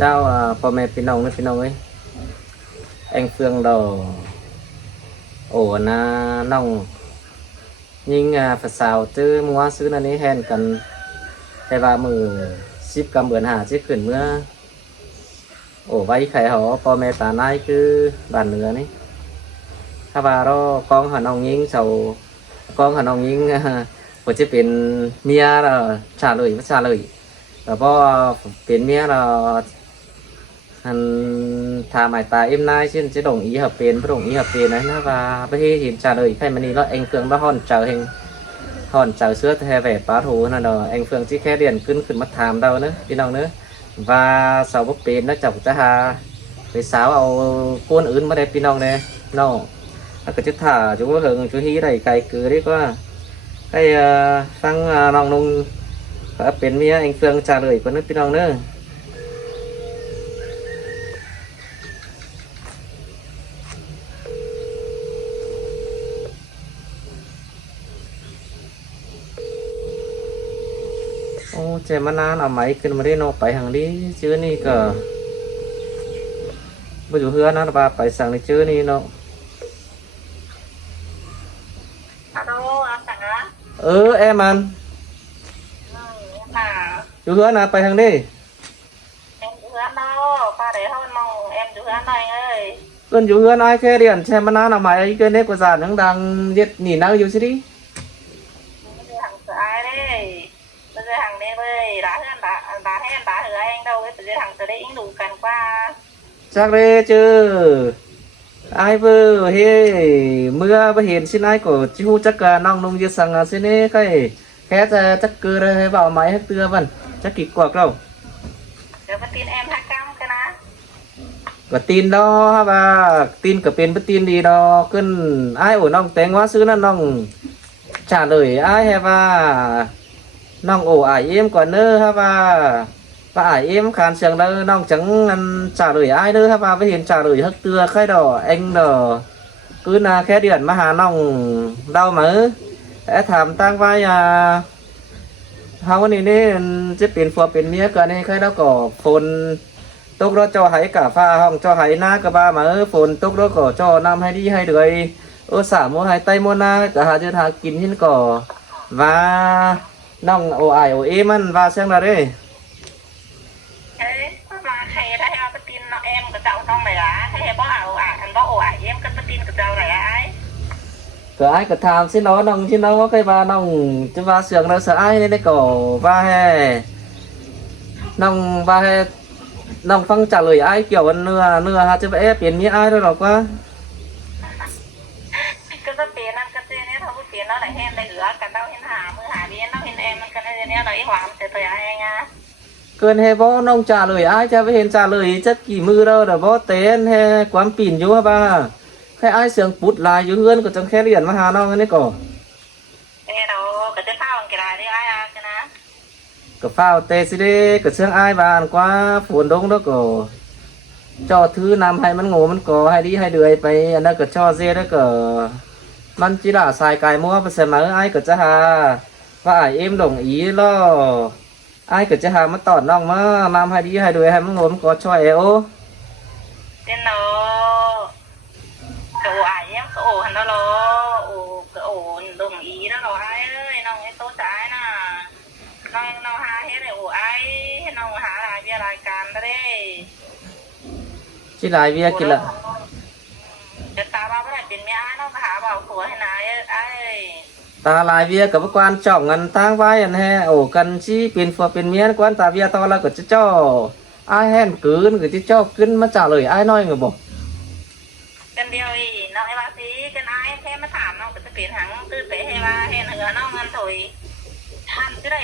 Chàoพ่อแม่พี่น้องนะพี่น้องเอ้ยanh Phương đồ ổ na nong nhưng Phật xào chứ mua xứ là ní hèn cần hay ba mười ship cầm bươn hà chứ khẩn mưa ổ vay khải họพ่อแม่ตาnay cứ bàn nữa níถ้าว่าเรากองหันน้องยิงเสากองหันน้องยิงผมจะเป็นเมียเราtrả lờiไม่trả lờiแล้วพอเป็นเมียเราthà mày ta em nay xin chế đồng ý hợp tiền bất đồng ý hợp tiền đấy nó và bây giờ hiện trả lời khai mani nó anh Phương đó hòn chờ sữa theo vẻ phá thù là nó anh Phương chỉ khe điềnขึ้นmất thàm đâu nữa đi đâu nữa và sau bốc tiền nó chọc cho hà cái sáo ao cuốn ướn mất đẹp đi đâu nè nó cái chất thả chúng có hưởng chú hí đầy cày cứ đấy quá cái sang lòng nung và bên mía anh Phương trả lời của nó đi đâu nữa ô trẻ mà na là máyขึ้นมาได้เนาะไปทางนี้ชื่อนี่ก็บ่อยู่เฮือนะว่าไปสั่งในชื่อนี่เนาะฮัลโหลอาสังอะem ăn ค่ะ อยู่เฮือนะไปทางนี้ emอยู่เฮือนเนาะป้าđể hơn mong emอยู่เฮือนหน่อยเอ้ย cơnอยู่เฮือai khe điện trẻ mà na là máy cái này của già nó đang viết nhìn năngอยู่chứ đi ไม่ได้หังเสือไอ้เด้ไม่ได้หังเด้เว้ยด่าเฮือนด่าให้ด่าเหือเองđâuไม่ได้หังเสือได้อิงดูกันกว่า chắc đấy chứ ai vừa he mưa vừa hiện xin ai của chú chắc nong nung như sang xin ấy cái chắc cứ đây vào máy hết tưa vần chắc kịp quạt đâu เดี๋ยวมาตีน em หักกำกันนะ có tin đó và tin cả bên bất tin đi đó cơn ai ổ nong té quá xứ nó nong trả lời ai hay và nong ổ ải em còn nơ ha và ải em khàn sườn đâu nong chẳng trả lời ai nữa ha và với hiện trả lời hất tưa khai đỏ anh đỏ cứ là khe điện mà hà nong đau mà để thảm tăng vai không có nênจะเป็นผัวเป็นเมียกันนี่ใครแล้วก็ฝนตกแล้วจอหายกะฟ้าห้องจอหายหน้ากะบ้ามาฝนตกแล้วก็จอน้ำให้ดีให้เดือยสามโมหายไตโมนาจะหาจะหากินหินก่อvà nong ồ ải ồ êm ăn và xem là đây เอ้ยมาใครได้เอาไปตีนน้อง em กับเจ้าน้องไหนล่ะให้บ่เอาอันบ่โอ้ย em ก็ไปตีนกับเจ้าไหนไอ้ cửa ai cửa tham xin nó nong xin nó cái và nong chứ và sườn nó sợ ai nên đấy cổ và hè nong và hè nong phăng trả lời ai kiểu nửa nửa ha chứ vẽ biển như ai đâu rồi quá ก็จะเปลี่ยนนั่นก็เจเนี่ยเขาเปลี่ยนแล้วไหนเห็นได้เหลือกันเต้าเห็นหามือหาเบี้ยเต้าเห็น em มันก็ได้เนี่ยไหนหวานเสียตัวเองอ่ะ cơn hè bó nong trả lời ai cho với hiện trả lời chất kỳ mưa đâu là bó tên hè quán pin vô ba khai ai sườn bút lại dưới hương của trong khe điện mà hà nong cái cổ เอ้เราก็จะเข้ากันได้ไอ้อะกันนะ cái phao tê xí đê cái xương ai bàn qua phun đông đó cổ cho thứ năm hayมันngủมันcổ hay đi hay đườiไปอันนั้นก็cho dê đó cổมันchỉ là xài cài mua và xem mà aiก็จะหาvà ai em đồng ý lo aiก็จะหามันตอดน้องมาnăm hay đi hay đười hayมันngủมันcổ cho eo เต้นเนาะก็โอ้ย em ก็โอ้หันแล้วล้อโอ้ก็โอ้ดงอีแล้วล้อไอ้เอ้ยน้องไอ้โตจ่ายน่ะน้องหาเฮ็ดไอ้โอ้ไอ้น้องหาอะไรการได้ chỉ lại việc kia là จะตาบ้าไม่ได้เป็นเมียน้องหาบ่าวผัวให้นายไอ้ ta lại việcกับquan trọng ngân tang vai anh he ổ cần chi tiền phù tiền miếng quan ta việc to là của cho ai hèn cứ người cho cứ mà trả lời ai nói người bỏ กันเดียวอีน้องไอ้บาซีกันไอ้แค่มาถามน้องก็จะเปลี่ยนหังตื้อเตะให้ว่าเห็นเหือน้องเงินถุยท่านจะได้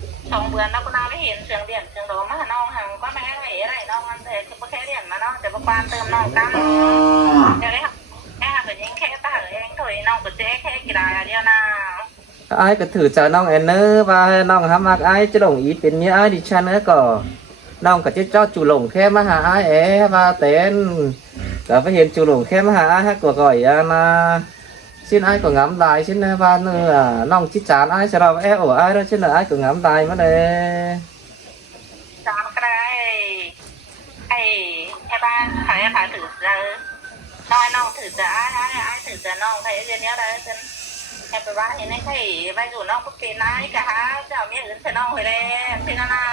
2 เดือนแล้วก็น้าไม่เห็นเสียงเดียนเสียงดอกมาน้องหังก็ไม่ให้อะไรน้องเงินเตะคือแค่เดียนมาน้องแต่ประปานเติมน้องกันเดี๋ยวได้แค่หาเป็นยังแค่ตาเองถุยน้องก็เจ๊แค่กีฬาเดียวนะ ai cứ thử chờ nong em nữa và nong hám mặc ai chứ đồng ý tiền như ai đi chăng nữa cỏ nong cả chứ cho chủ lồng khe mà hà ai é và tên cả phải hiện chủ lồng khe mà hà ai hát của gọi là xin ai có ngắm lại xin và nữa nong chít chán ai sẽ làm é ở ai đó chứ là ai có ngắm lại mà đây จานก็ได้ บ้านใครถือจะน้อยน้องถือจะอ้ายถือจะน้องใครเรียนเนี้ยได้จนแอบไปว่าเห็นไอ้ใครไปอยู่น้องก็เป็นนายกะฮะเจ้าเมียอื่นจะน้องไปเลยที่นั่นน่ะ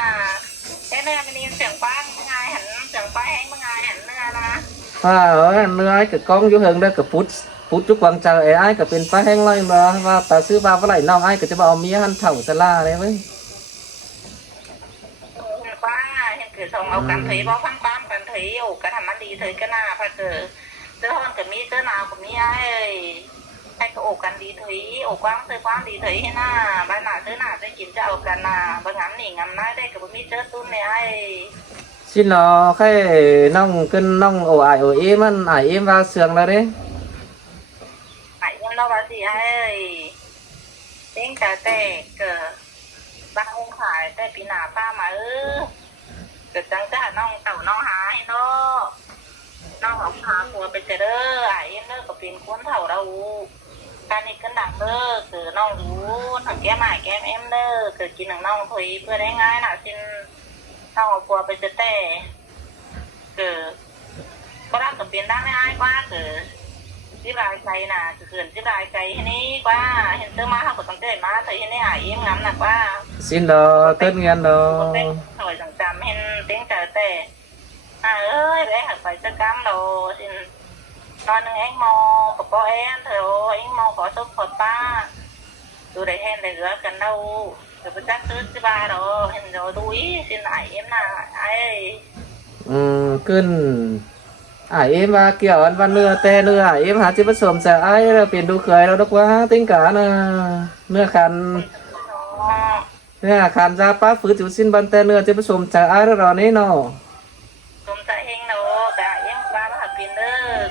เอ้แม่ไม่ได้เสียงป้างมึงไงหันเสียงป้าแห้งมึงไงหันเนื้อนะเนื้อไอ้กับกองอยู่เฮงได้กับพุทธทุกวันเจอไอ้กับเป็นป้าแห้งเลยมาว่าตาซื้อมาเมื่อไหร่น้องไอ้ก็จะมาเอาเมียหันเถ่าสลาเลยเว้ยป้าเห็นคือส่งเอากันถีบอกพังปั้มกันถีโอ้กระทำมันดีเถยก็น่าพอเจอคนกับมีเจอหนาวกับมีไอ้ให้ก็โอ้กันดีถีโอ้กว้างเจอกว้างดีถีให้หน้าบ้านหน้าเจอหน้าจะกินจะเอากันน่ะบางงานหนิงงานได้กับมีเจอตุ้นเนี่ยไอ้xin nó cái nong cân nong ổ em ăn ải em vào sườn là đấy ải em đâu vào gì ai tiếng cả tè cờ ba ông phải tè bị nà ba mà cờ trắng cả nong tàu nong hái nó nong ông há của bây giờ đó ải em đó có tiền cuốn thầu đâu cái này cân đẳng đó cờ nong rú thằng kem ải kem em đó cờ chỉ thằng nong thôi vừa đấy ngay nào xin nong của bây giờ tè cờ có đang cầm tiền đang ai quá cờที่รายใจน่ะเกินที่รายใจนี่กว่าเห็นเสื้อมาเขาก็ต้องเกิดมาเธอเห็นได้หายเอ็มงำหนักว่า xin đó tất nhiên đó ถอยสังจำเห็นเต้งเจอแต่เอ้ยแม่หักไปจะกำโดสินอนนึงเอ็งมองกับพ่อเอ็นเธอเอ็งมองขอซุปขอป้าดูได้เห็นได้เหลือกันđâuเดี๋ยวไปจักซื้อที่บ้านเราเห็นเราดูอีสินหายเอ็มน่ะไอ้ขึ้นem và kiểu ăn văn nưa te nưa em hả chứ bất sồm sợ ai là tiền đủ cười đâu đốc quá tính cả nưa khăn ra pa phứ chủ xin ban te nưa chứ bất sồm sợ ai rồi đấy nó sồm sợ hên đâu cả em qua nó học tiền đó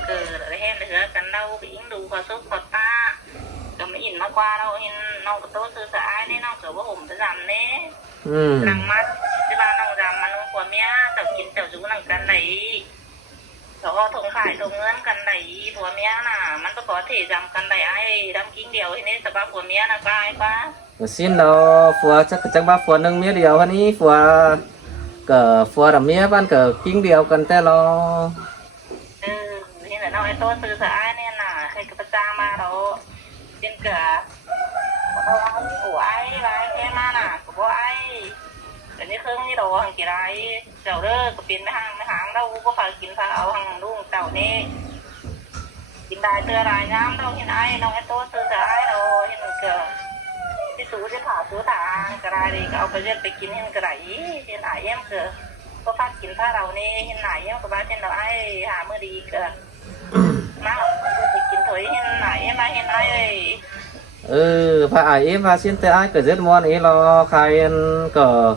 cứ để hên đượcกันđâu bị đủขอซุปขอป้าก็ไม่อินมากกว่าเราเห็นน้องก็โตซื้อสายนี่น้องเสือว่าผมจะจำเนี่ยหลังมัดที่บ้านน้องจำมันน้องผัวเมียแต่กินแต่รู้หลังกันไหนเขาทงขายทงเงินกันไหนผัวเมียน่ะมันก็ขอถี่จำกันไหนไอ้ดำกิ้งเดียวทีนี้สบายผัวเมียน่ะกลายป้าxin đó phùa chắc ba phùa nâng mía điều hơn ý phùa đầm mía ban cờ kinh điều cần te loนี่แหละน้องไอ้ตัวซื้อสายเนี่ยน่ะใครก็ประจามาเราเป็นเกิดเราเอาหัวไอ้ไรแค่มาน่ะหัวไอ้แต่นี่เครื่องนี่เราหังกี่ไรเจ้าเด้อก็เป็นไม่ห่างเราก็พากินพาเอาหังลูกเจ้านี่กินได้เจอรายน้ำเราเห็นไอ้น้องไอ้ตัวซื้อสายเราเห็นเกิดที่สูที่ผ่าสูตากระไรดีก็เอาไปเรียกไปกินเห็นกระไรเห็นไอ้เอ็มเกิดก็พากินพาเรานี่เห็นไอ้เอ็มกับบ้านเห็นเราไอ้หาเมื่อดีเกิดมาไปกินถอยเห็นไอ้เอ็มมาเห็นไอ้พาem và xin te ai cờ rất món ấy lo khai cờ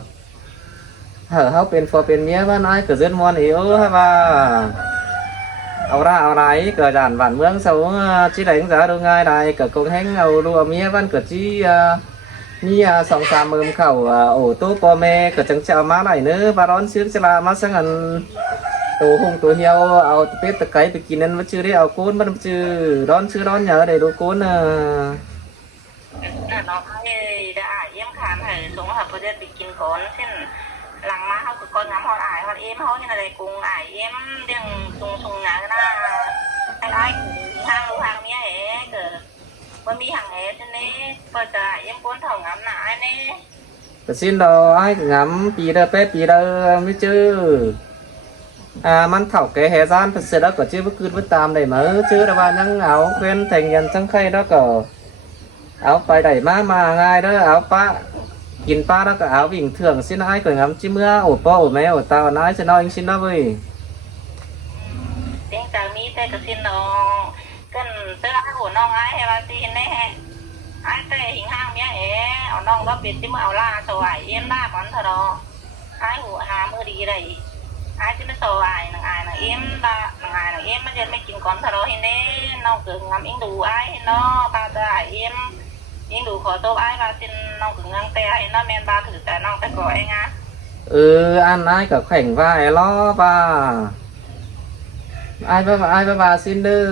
hởเป็นphòเป็นmíaบ้านai cờ rất món ấy vàเอาraเอาไรเกิดด่านบ้านเมืองเสาชี้ไหนจ้าดูง่ายได้เกิดกงแห้งเอารัวเมียบ้านเกิดชี้นี่สองสามมือเข่าโอ้ตู้ปอแม่เกิดจังเจ้ามาไหนเนื้อปลาร้อนซื้อจะมาสังอันตัวหงตัวเหี่ยวเอาเป็ดตะไคร้ไปกินนั่นมันชื่อได้เอาโคนมันชื่อร้อนชื่อร้อนเหยอะได้ดูโคนน้องไอ้ได้เยี่ยมขานให้ส่งมาเขาจะไปกินก่อนเช่นหลังมาเขาคือก้อนน้ำหอดไอ้หอดเอ็มเขาเนี่ยอะไรกุ้งไอ้เอ็มเรื่องซุงหนาก็น่าไอ้ห้างลูกห้างเมียเอ๋เกิดมันมีห่างเอ๋ทีนี้ก็จะเอ็มก้นเถ่างำหนาไอ้เนี่ยก็xin đó ai ngắmปีเด้อเป็ดปีเด้อไม่ชื่อมันเถ่าแกแห่ซานเสร็จแล้วก็ชื่อว่าคืนว่าตามได้มั้ยชื่อแต่ว่ายังเอาเว้นแต่งยันจังไข่แล้วก็เอาไปได้มาง่ายเด้อเอาป้ากินป้าแล้วก็เอาวิ่งเถื่องสินายก็งำจิ้มเมื่อโอ้ป้อโอ้แม่โอ้ตาน้อยสิน้อยสิน้อยเว้ยเด็กจากนี้แต่ก็สิน้องกันเสื้อไอ้หัวน้องไอ้เฮลาซีแน่ไอ้แต่หิงห้างเมียเอ๋เอาน้องก็ปิดจิ้มเอาล่าสวายเอ็มล่าก่อนเถอะเนาะไอ้หัวหามือดีเลยไอ้จิ้มสวายหนังไอ้หนังเอ็มละหนังไอ้หนังเอ็มมันจะไม่กินก่อนเถอะเนาะเห็นเน่น้องเกิดงำอิงดูไอ้เนาะตาจะไอ้เอ็มยิ่งดูขอโต๊ะไอ้บาสินน้องถึงเงินแต่ไอ้น้องแมนบาถือแต่น้องแต่ก่อไอ้งะอันไอ้กับแข่งว่าไอ้ล้อป่าไอ้บ้าสินเด้อ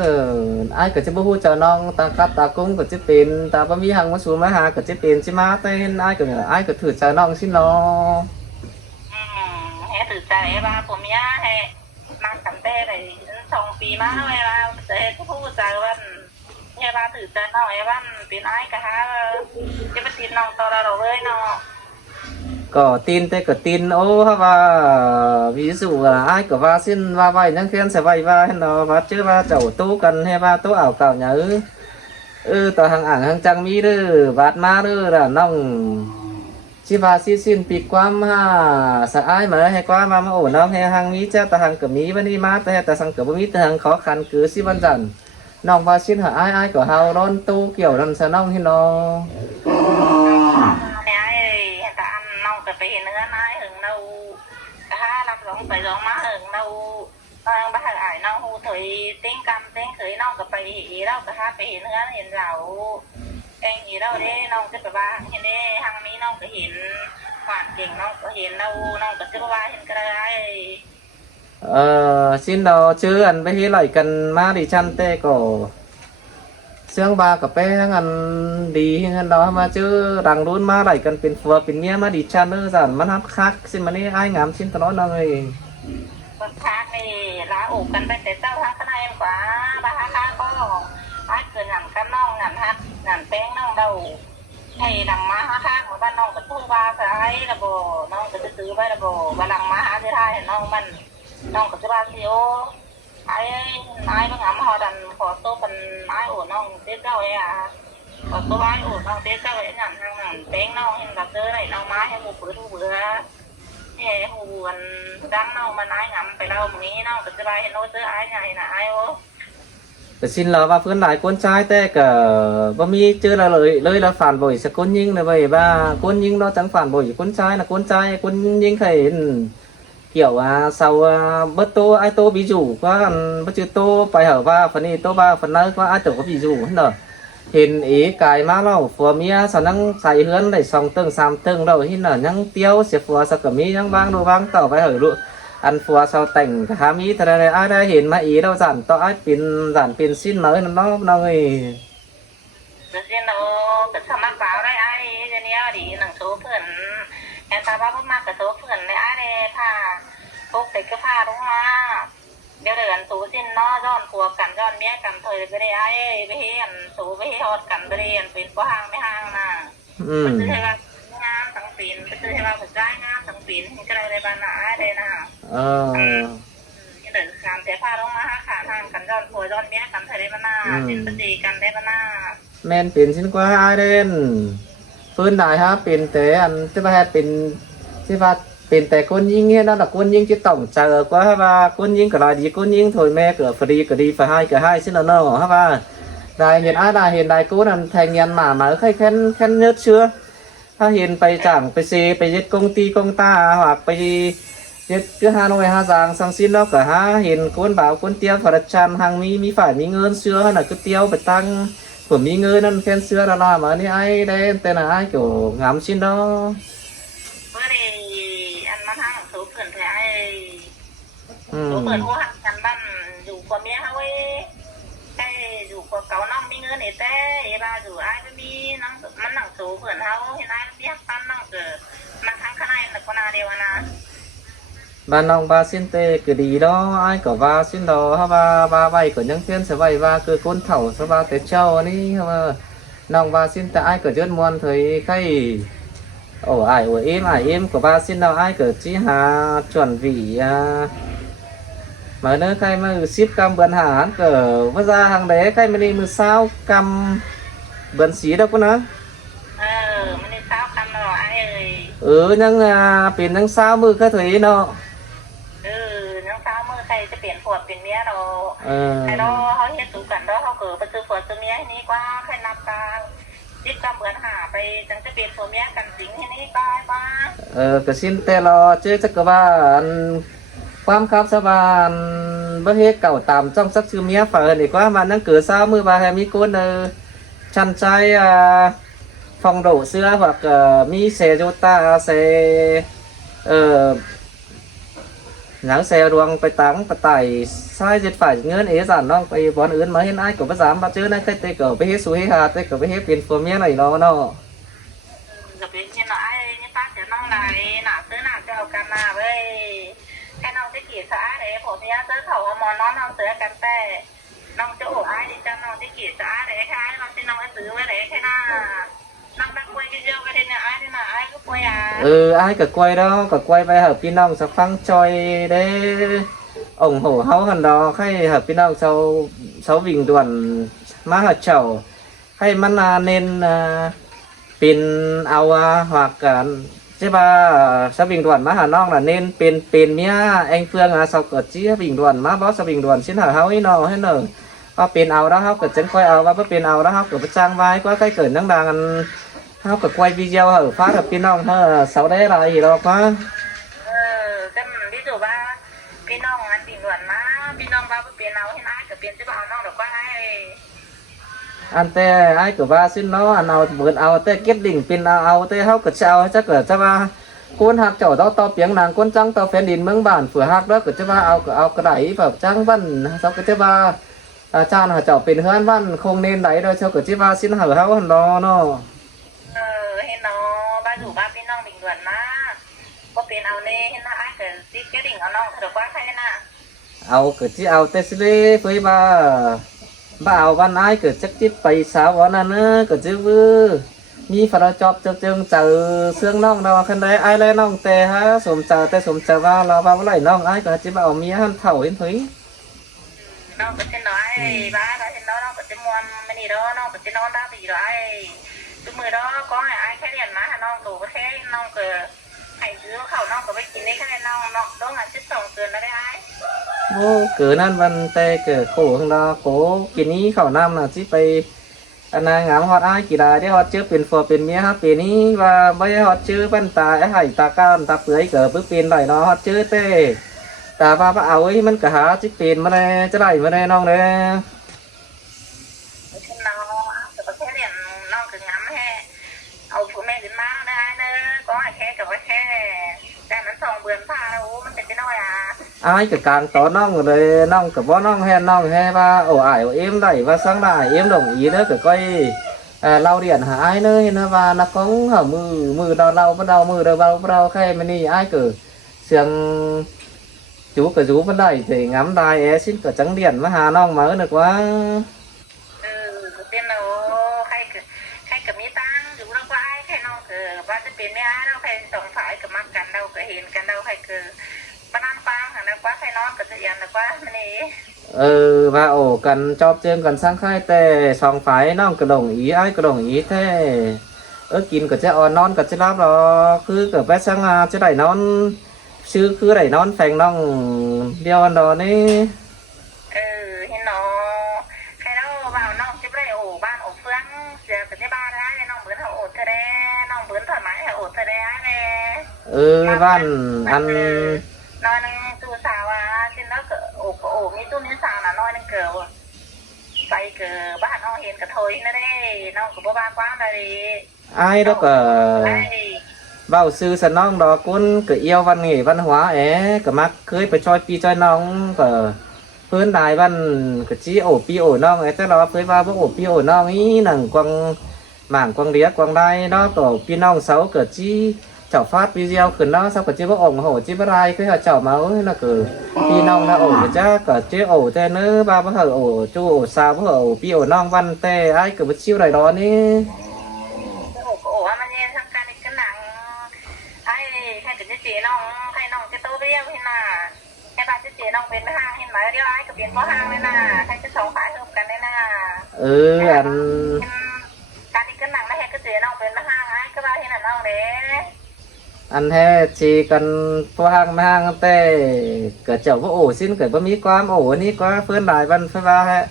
ไอ้ก็จะบ่ฮู้เจ้าน้องตากับตากุ้งก็จะเป็นตาบ่มีหังมาสู่มาหาก็จะเป็นสิมาแต่เห็นไอ้ก็ถือเจ้าน้องสิเนาะให้ถือใจไอ้บาผมย่าให้ มากันแต่ไหน2 ปีมาเวลาจะเห็นผู้พูดจาวันเฮบ้าถือใจน้องไอ้วันเป็นไอ้กะฮะจะไปตีน้องต่อเราเลยเนาะ có tin thế có tin ô ha và ví dụ là ai có va xin va vay nhắn khen sẽ vay va hay nó va chứ va chậu tú cần hay va tú ảo cào nhớ tao hàng ảng hàng trăng mi đư vạt ma đư là nong chi va xin bị quam ha sợ ai mà hay quá mà ổn đâu hay hàng mi cha tao hàng cờ mi vẫn đi má tao sang cờ mi tao hàng khó khăn cứ xin văn dần nong va xin hả ai có hào đón tu kiểu làm sao nong thì nó ไปเห็นเนื้อไม้หึงเราถ้ารักร้องไปร้องมาหึงเราบ้าหายน้องหูถอยเต้งกำเต้งเคยน้องก็ไปเราก็ถ้าไปเห็นเนื้อเห็นเราเองอีเราได้น้องจะไปบ้าเห็นได้ทางนี้น้องก็เห็นหวานเก่งน้องก็เห็นเราน้องก็จะไปบ้าเห็นก็ได้ xin đó chứ ăn với lại cần má đi chăn tê cổ xương ba cà phê ăn đi hơn đó mà chứ đằng luôn má lại cần pin phừa pin mía má đi chăn nữa giản má hấp khác xin mà đi ai ngắm xin tao nói nào người คนพักนี่ลาอูกันไปแต่เจ้าทั้งคณะเอ็มกว่าบ้าค้าก็อาเกินงานกันน้องงานฮักงานแป้งน้องเราให้ดังมาค้าเหมือนบ้านน้องก็ทุ่งบ้าใส่ระบบน้องก็จะซื้อไว้ระบบบ้านหลังมาหาที่ไทยน้องมันน้องก็จะบ้าเสียวไอ้บางงามหอดันขอโต้เป็นไอ้โอ้น้องเจ๊เจ้าไอ้ขอโต้ไอ้โอ้น้องเจ๊เจ้าไอ้งานทางงานแป้งน้องเห็นแบบเจอไรน้องมาให้หมูปื้อเบื่อเนี่ยหูวันดังน้องมันไอ้งำไปเล่ามึงนี้น้องก็จะไปเห็นโน้ตเจอไอ้ไงนะไอ้โอ้ xin là ba phương lại con trai tê cả ba mi chưa là lời là phản bội sẽ con nhưng là vậy ba con nhưng đó chẳng phản bội con trai là con nhưng thầy kiểu sau bớt tô ai tô ví dụ quá bớt chưa tô phải hở ba phần này tô ba phần nơi quá ai tưởng có ví dụ hết rồi hình ý cái má nó phùa mía sao năng xài hướng để sòng từng sam từng đầu hin là nhăng tiêu sẽ phùa sao cả mi nhăng vang đồ vang tàu phải hở luôn ăn phùa sau tỉnh há mi thật là ai đã hiện mà ý đâu giản to ai pin xin mới nó người xin nó cái sao mắc báo đấy ai cái này đi nằng số phượng em ta báo mắc cái số phượng này ai đây pha phúc để cái pha đúng không ạเดี๋ยวเดินสูสินเนาะย้อนผัวกันย้อนเมียกันเถยไปได้ไอ้ไปเห็นสูไปเห็นฮอดกันไปเรียนเป็นก็ห่างไม่ห่างนะมันจะให้ว่างานทั้งปีนมันจะให้ว่าผมได้งานทั้งปีนก็ได้ในบ้านหนาได้นะเดินขามเสียผ้าลงมาขาทางกันย้อนผัวย้อนเมียกันเถยได้บ้านหน้าเป็นปฏิกันได้บ้านหน้าแม่นเป็นชิ้นกว่าai đến phương đại haเป็นแต่อันที่ว่าเป็นที่ว่าเป็นแต่คนยิงเนี่ยนั่นแหละคนยิงจะต้องเจอquáว่าคนยิงก็ได้ดีคนยิงthôiแม่ก็ฟรีก็ดีphải hai cả hai xin là nó haว่าได้เห็นได้เห็นได้กูนั่นแทงเงินมาใครแค่เนื้อเชื้อถ้าเห็นไปจ่างไปเซไปยึดcông ty công ta hoặcไปยึดcứ Hà Nội Hà Giang sang xin đó cả haเห็นคนbảoคนเตี้ยฝรั่งชันhàngมีphảiมีเงินเชื้อlà cứ tiêuไปตั้งผมมีเงินนั่นแค่เชื้อละล่ะมานี่ไอ้ได้แต่น่ะไอ้kiểu ngắm xin đó số phượng thì ai số phượng hoa hàngกันบ้านอยู่กับเมียเขาเว้ยไอ้อยู่กับเขาน้องมีเงินเต้บ้าอยู่ไอ้ไม่มีน้องมันหนังสูเผื่อนเขาเห็นไอ้เรียกปั้นน้องเกิดมาทั้งข้างในหนักกว่านาเดียวนะบ้านน้องบ้าสิ้นเตก็ดีđó ai có vaสิ้นđó ha ba vậy có những phiên sẽ vậy va cứ côn thầu sẽ ba tới châu ní haน้องบ้าสิ้นแต่ai có rất muôn thời khay ổ ai em của ba xin đâu ai cỡ chỉ hà chuẩn vị mà nơi khai mà ship cam bận hà cỡ vất ra hàng đấy khai mà đi mười sao cam bận xí đâu có nữa mình đi sao cam rồi ai ơi nhưng biển những sao mưa khai thủy nó những sao mưa khaiจะเปลี่ยนผัวเปลี่ยนเมียเราไอ้เราเขาเฮ็ดสูกันเราเขาเกิดไปซื้อผัวซื้อเมียนี่กว่าใครนับกันจิตก็เหมือนหาไปจังจะเปลี่ยนผัวเมียกันสิงที่นี่ก็บ้าก็สิ้นแต่รอเจ๊จะกว่าความครับสบายบ่เฮ็ดเก่าตามจ้องสักชื่อเมียฝ่ายนี่กว่ามันนั่งเกิดsaoมือบ่ให้มีคนชันใจphong độ xưa hoặc mi xe Toyota xe nhãn xe ruộngไปตังไปไต่ใช้จิตฝ่ายเงินgiảnน้องไปบอนอื่นมาเห็นไอ้ก็บ่สามมาเจอในเตะก็ไปเฮ็ดสุเฮหาเตะก็ไปเฮ็ดเป็นผัวเมียหน่อยเนาะก็เป็นที่น้อยนี่ป้าจะน้องไหนหนาซื้อหนาจะเอากันมาเว้ยแค่น้องจะกี่สาเลยผม เมียเจอเขาหมอน้องน้องเสือกันแต่น้องจะโอ้ไอ้ดิจังน้องที่กีดจะไอ้ไหนแค่ไอ้น้องที่น้องไอ้ซื้อไว้ไหนแค่หน้าน้องตะกุยเยอะๆไปเนี่ยไอ้นี่นะไอ้ก็ป่วยอ่ะai cả quay đó cả quay bây hợp pin nong sao phăng choi để ủng hộ háo hẳn đó hay hợp pin nong sau sáu bình đoàn má hợp chầu hay mana nên pin ao hoặc chứ ba sáu bình đoàn má hà non là nên pin mía anh Phương sau cỡ chia bình đoàn má bó sau bình đoàn xin hở háo ấy nọ hết nở có pin ao đó háo cỡ chân quay ao và pin ao đó háo cỡ trang vai quá cái cỡ năng đàn háo cỡ quay video ở phát hợp pin nong ha sáu đấy là gì đó quá cái ví dụ ba pin nong anh bình đoàn má pin nong ba pin ao hay ai cỡ pin chứ bao nong được quá ai anh tê ai của ba xin nó anh nào vượt ao tê kết đỉnh pin ao tê háo cỡ chào chắc cỡ cho ba cuốn hạt chảo đó to tiếng nàng cuốn trắng to phèn đìn mương bản phở hạt đó cỡ cho ba ao cỡ đẩy vào trắng văn sau cỡ cho ba chan hạt chảo pin hơn văn không nên đẩy đâu cho cỡ cho ba xin hở háo hẳn đó nó hay nó ba rủ ba pin nong bình luận má có pin ao nê hay là ai cỡ tí cái đỉnh ao nong thật quá hay nè ao cỡ chỉ ao tê xí với ba ao văn ai cỡ chắc chít bay sao đó nè nữa cỡ chứ vưมีฝรั่งจอบเจิงเจอเสื้อน้องเราคันใดไอ้แล้วน้องแต่ฮะสมเจอแต่สมเจอว่าเราว่าเมื่อไหร่น้องไอ้ก็จะมาเอาเมียหันเถ่าเห็นถุยน้องก็จะน้อยบ้าเราเห็นน้องก็จะมวนมันนี่đóน้องก็จะนอนได้ดีrồiทุกมือđó cóไอ้แค่เรียนมาน้องตู่ก็แค่น้องก็ให้ซื้อเขาน้องก็ไปกินได้แค่น้องต้องงานชิดส่งเกินแล้วได้ไอ้โอ้เกิดนั่นวันแต่เกิดโขข้างดอโขกินนี้เขาน้ำน่ะที่ไปอันนั้นงามฮอดอ้ายกี่ได้ที่ฮอดเจอเป็นฟัวเป็นเมียครับปีนี้ว่าไม่ฮอดเจอปั้นตาไอ้ไห่ตาก้ามตาเปื่อยเกิดปึ๊บเป็นหน่อยเนาะฮอดเจอเต้ตาว่าเอาไว้มันก็หาจิเป็นมาเลยจะได้มาเลยน้องเลยน้องก็แค่เรียนน้องก็งามแค่เอาผัวแม่ขึ้นมาได้เนอะก็แค่กับว่าแค่แต่นั้น2 เดือนพาแล้วมันเป็นน้อยai cái càng to nong rồi nong cái bó nong he ba ổ ải ổ êm đẩy và sáng đài êm đồng ý đó cái coi lau điện hả ai nơi nó và nó có hở mừ đào lau bắt đầu mừ đầu bắt đầu khay mình đi ai cử xiềng chú cái chú vẫn đẩy thì ngắm đài é xin cả trắng điện mà hà nong mới được quá tên nào khay cả mi tăng dù đâu có ai khay nong cử ba sẽเป็นไม่ai đâu khayสองฝ่ายกับมักกันđâuก็เห็นกันđâu khay cửบ้านฟังหันquá hay nónก็จะยันquáมันนี่và ổ cần chọc trên cần sang khai tè song phái nó cái đồng ý ai cái đồng ý thế kín cái chế non cái chế lắp đó cứ cái bé sang chế đẩy non sư cứ đẩy non phèn non đeo ăn đó nè thì nó khai đâu vào non chế đẩy ổ ban ổ phương giờ cái chế ba đấy non bướn họ ổ thế đấy non bướn thoải mái họ ổ thế đấy nè van ăn nói năng tu sao trên đó ổ mi tu nên sao là nói năng cờ vậy cờ bạn nó hiện cả thôi nó đây nó của ba quá đây ai đó cả bao sư sân non đó cuốn cái yêu văn nghệ văn hóa é cả mắt cưới phải choi pi choi nong cảพื้นđài văn cái chí ổ pi ổ nong ấy thế đó với ba bố ổ pi ổ nong ý nằng quăng mảng quăng đĩa quăng đai đó cổ pi nong xấu cả chí chảo phát video khẩn đó sao cả chế bốc ủng hộ chế bắt ai cái hạt chảo máu hay là cử pi nong là ổ cái chắc cả chế ổ thế nữa ba bác hở ổ chu ổ sao bác ổ pi ổ nong văn tê ai cử một chiêu này đó nè ổ mà nghe thằng can cái nặng ai hay cái chế nong cái tô video hay là hay ba chế nong bên hang hay mà đeo ai cái bên có hang đấy nè hay cái sòng phải hợpกันđấy nè anh can cái nặng này hay cái chế nong bên hang ai cái ba hay là nong đấy anh he chỉ cần po hang tê cả chậu có ổ xin cái bấm mí quam ổ ní quá phương đài văn phải ba he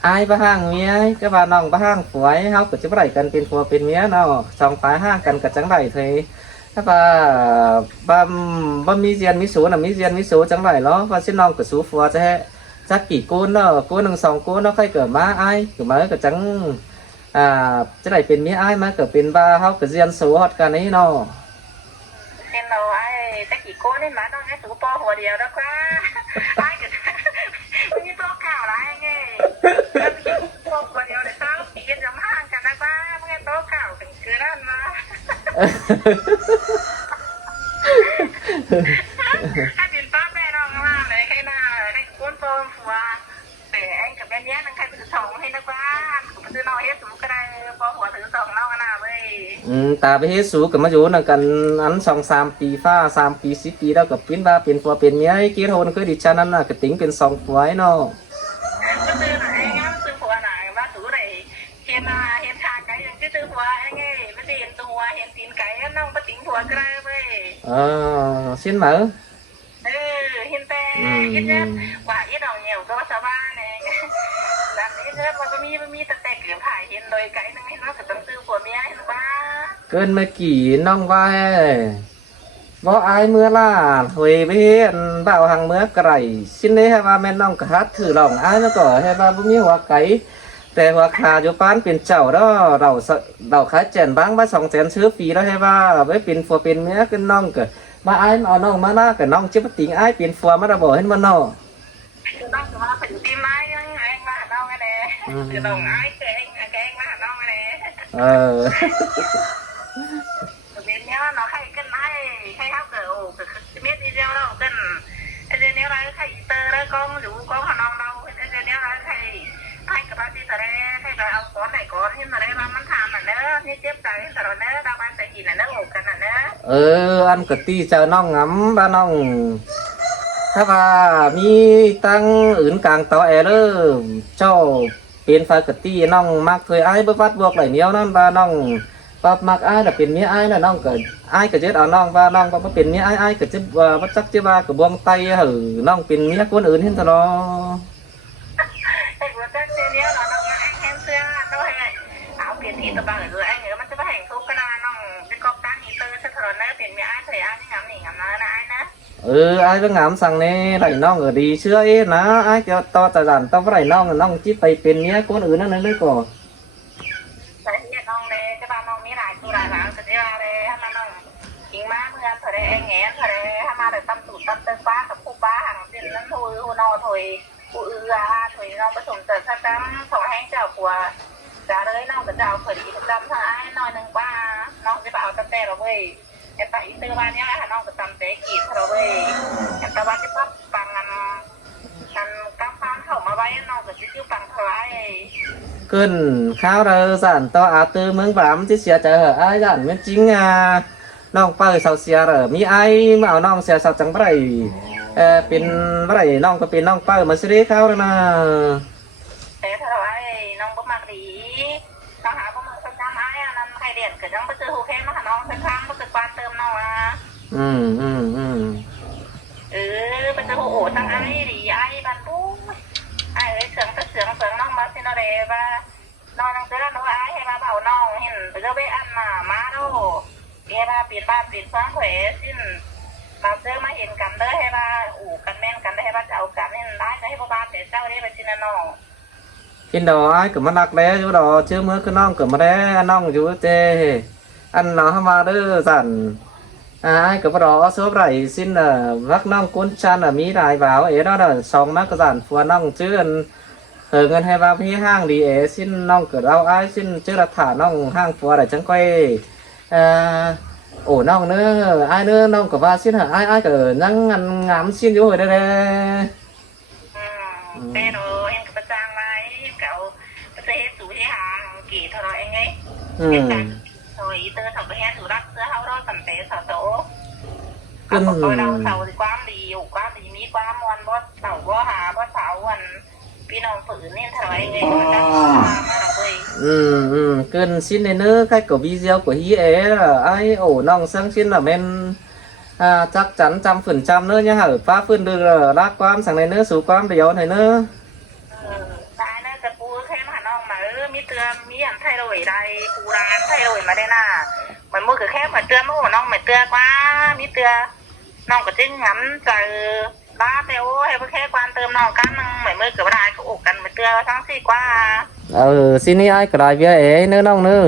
ai ba hang mía cái bà nòng ba hang phối hao của chứ bảy cần tiền phù tiền mía nào xong phái hang cần cả trắng bảy thì các ba mí diên mí số trắng bảy nó và xin nòng của số phù cho he chắc kỷ côn nó côn đằng sòng côn nó khai cửa má ai cửa má cả trắng chứ này tiền mía ai má cửa tiền ba hao của diên số hot cả đấy nó xem đâu ai chắc chỉ cô nên mà nó nghe tủ to hồ điều đó quá ai cứ như to cào lại nghe to hồ điều để sao chỉ cái giống hàng cả đó quá nghe to cào từng cứ đó mà cái tiền to bé nó mà này cái ผัวแต่ไอ้กับแม่เนี้ยนั่งใครถือสองให้นะกว่าผมถือน้อยเฮ็ดสมก็ได้พอหัวถือสองน้องนะเว้ย ตาไปเฮ็ดสูกับมาอยู่นำกันอัน2-3 ปีฟ้า3 ปี10 ปีแล้วก็ปิ้นว่าเป็นผัวเป็นเมียเกโทนคือดิฉันนั้นน่ะก็ติ๋งเป็น2ผัวเนาะ ก็ซื้อไหนงั้นซื้อผัวไหนว่าถือไหนเห็นมาเห็นขาไก่ยังซื้อผัวไอ้ไงไม่ได้เห็นตัวเห็นตีนไก่น้องก็ติ๋งผัวก็ได้เว้ย xin mở เห็นแต่ยิ่งเงินว่ายิ่งดอกเหนียวก็ว่าสบายเลยแบบนี้เงินมันก็มีแต่เกี่ยวผ่ายเห็นโดยไก่นึงเห็นว่าก็ต้องซื้อผัวเมียเห็นว่า cơn mấy kỷ nong vai võ ai mưa là hồi biết bảo hàng mưa cày xin đấy hay ba men nong cả hát thử lòng ai nó có hay ba bông như hoa cấyแต่ว่าขาอยู่ปานเป็นเจ้าแล้วเราขายแจนบ้างบ้า2 แสนซื้อฟรีแล้วให้ว่าไว้เป็นฟัวเป็นเมียกันน้องก็มาไอ้มาน้องมาหน้ากับน้องจิ๊บติงไอ้เป็นฟัวมาระบอกให้มันเนาะ น้องจะมาเป็นตีไม้ยังไอ้มาน้องไงเนี่ยจะต้องไอ้แกงมาน้องไงเนี่ยเป็นเนี้ยnó hay cân hay hao cỡ cái biết đi theo đâu cân cái nếu là hay tơ đó con đủ có hà non đâu cái nếu là hay cái bác sĩ tại đây hay là ông có này có nhưng mà đây làมันทำน่ะเนอะนี่เจ็บใจแต่เราเนอะเราบ้านแต่กินน่ะเนอะหมูกันน่ะเนอะอันกะตีเจอน้องงำบ้านน้องถ้าว่ามีตั้งอื่นกลางต่อแอร์เจ้าเป็นไฟกะตีน้องมักเคยไอ้เบิ้วัดบวกไหลเหนียวนั่นบ้านน้องปั๊บมักไอ้น่ะเป็นเมียไอ้น่ะน้องก็ไอ้ก็เจ็ดเอาน้องว่าน้องปั๊บเป็นเมียไอ้ก็จะว่าจักจะว่ากับบวงไตหือน้องเป็นเมียคนอื่นเห็นตลอดแต่ว่าเจ้าเนี้ยเราน้องไอ้แค่เสื้อด้วยเอาเปลี่ยนทีตัวบ้างหรือไอ้เหนือมันจะมาแห่งทุกข์ก็ได้น้องจะกอบตั้งอีเตอร์สักถนนเนอะเปลี่ยนมีไอ้เถยไอ้ที่งำหนีงำน้อยนะไอ้นะai với ngắm sang nè lạiน้องở đi chưa ấy ná ai cho to tài sản to vớiน้องchỉไปเป็นเนี้ยคนอื่นนั่นเลยก่อนแต่เนี่ยน้องเลยจะบ้านน้องมีหลายตัวหลายหลังจะได้มาเลยถ้ามาน้องกิงมาเพื่อนเถอะเลยแง่เถอะเลยถ้ามาแต่ตั้มตูดตั้มเติมป้ากับผู้ป้าห่างเป็นนั่นถอยหัวนอถอยผู้ถอยน้องผสมเติมถ้าตั้มถอยให้เจ้าปัวจะเลยน้องก็จะเอาเผยดีตั้มถ้าไอ้น้อยหนึ่งป้าน้องจะไปเอาตั้มแต่เราเว้ยแต่ไปอีกตัวบ้านนี้แหละน้องก็ตั้มแต่กีดเราเว้ยแต่ตะวันที่ปั๊บปังกันกับพานเข้ามาไว้น้องก็จะจิ้วปังเท่าไรcơn khao ra giản to á tư mương bám chứ xia chờ hở ai giản nguyên chínhน้องเปิดเสาเสียเหรอมีไอ้มาเอาน้องเสียเสาจังไรเป็นไรน้องก็เป็นน้องเปิดมาซื้อข้าวแล้วนะแต่ถ้าเราไอ้น้องบ่มักดีน้องหาบ่มือสักน้ำไอ้นั่นใครเรียนเกิดน้องไปซื้อหูแค่มาหาน้องสักครั้งบ่เกิดความเติมน้องไปซื้อหูโอ้ตั้งไอ้ดีไอ้บ้านปุ๊บไอ้เสืองน้องมาสิโนเดว่าน้องเจอแล้วน้องไอ้ให้มาเผาน้องเห็นไปก็ไปอันมาดูเฮ้ยมาปิดบ้านปิดฟ้าแขวสิ้นมาเจอมาเห็นกันเด้อให้มาอู่กันแม่นกันได้ให้มาจะเอากันนี่ได้จะให้พ่อบ้านแต่เจ้าได้ไปชินน้องกินดอกไอ้ก็มานักแล้วอยู่ดอกเชื่อมือคือน้องก็มาได้น้องอยู่เจอันน้องมาเด้อสั่นไอ้ก็มาดอกซื้อไรสิ้นรักน้องกุ้นชันมีรายบ่าวเอ๋đó là song mắc cáiสั่นฟัวน้องชื่อเงินให้ว่าพี่ห้างดีเอ๋สิ้นน้องเกิดเอาไอ้สิ้นชื่อรัฐาน้องห้างฟัวอะไรจังก้อยổ nong nữa ai nữa nong của ba xin hả ai ở năng ngắm xin vô rồi đây đây đây rồi em có trang lại cậu sẽ hết số thế hàng kỳ thôi anh ấy rồi từ thằng cái hết số đắt giữa hao đó tầm té sầu tổ không có đâu sầu thì quá thì mỹ quá muôn bớt sầu bớt hà bớt sầu anhพี่น้องฝืนเนี่ยถอยไงมันก็มาเราเว้ยcơn xin này nữa cái của video của hi é là ai ổ nong sang xin là men chắc chắn 100% nữa nhá hở phá phương được là đắc quan sang này nữa số quan điều này nữa tại nóจะปูแค่มาน้องมามีเตือนมีอันไทยโดยใดปูรานไทยโดยมาได้น่ะมันมือคือแค่มาเตือนมือน้องมาเตือนกว่ามีเตือนน้องก็จึงงั้นใจบ้าเตียวให้แค่ความเติมน้องกันเหมือนมือเกือบได้ก็อกกันมาเตือนทั้งสี่กว่าxin ai cái đại với ấy nữaน้องnữa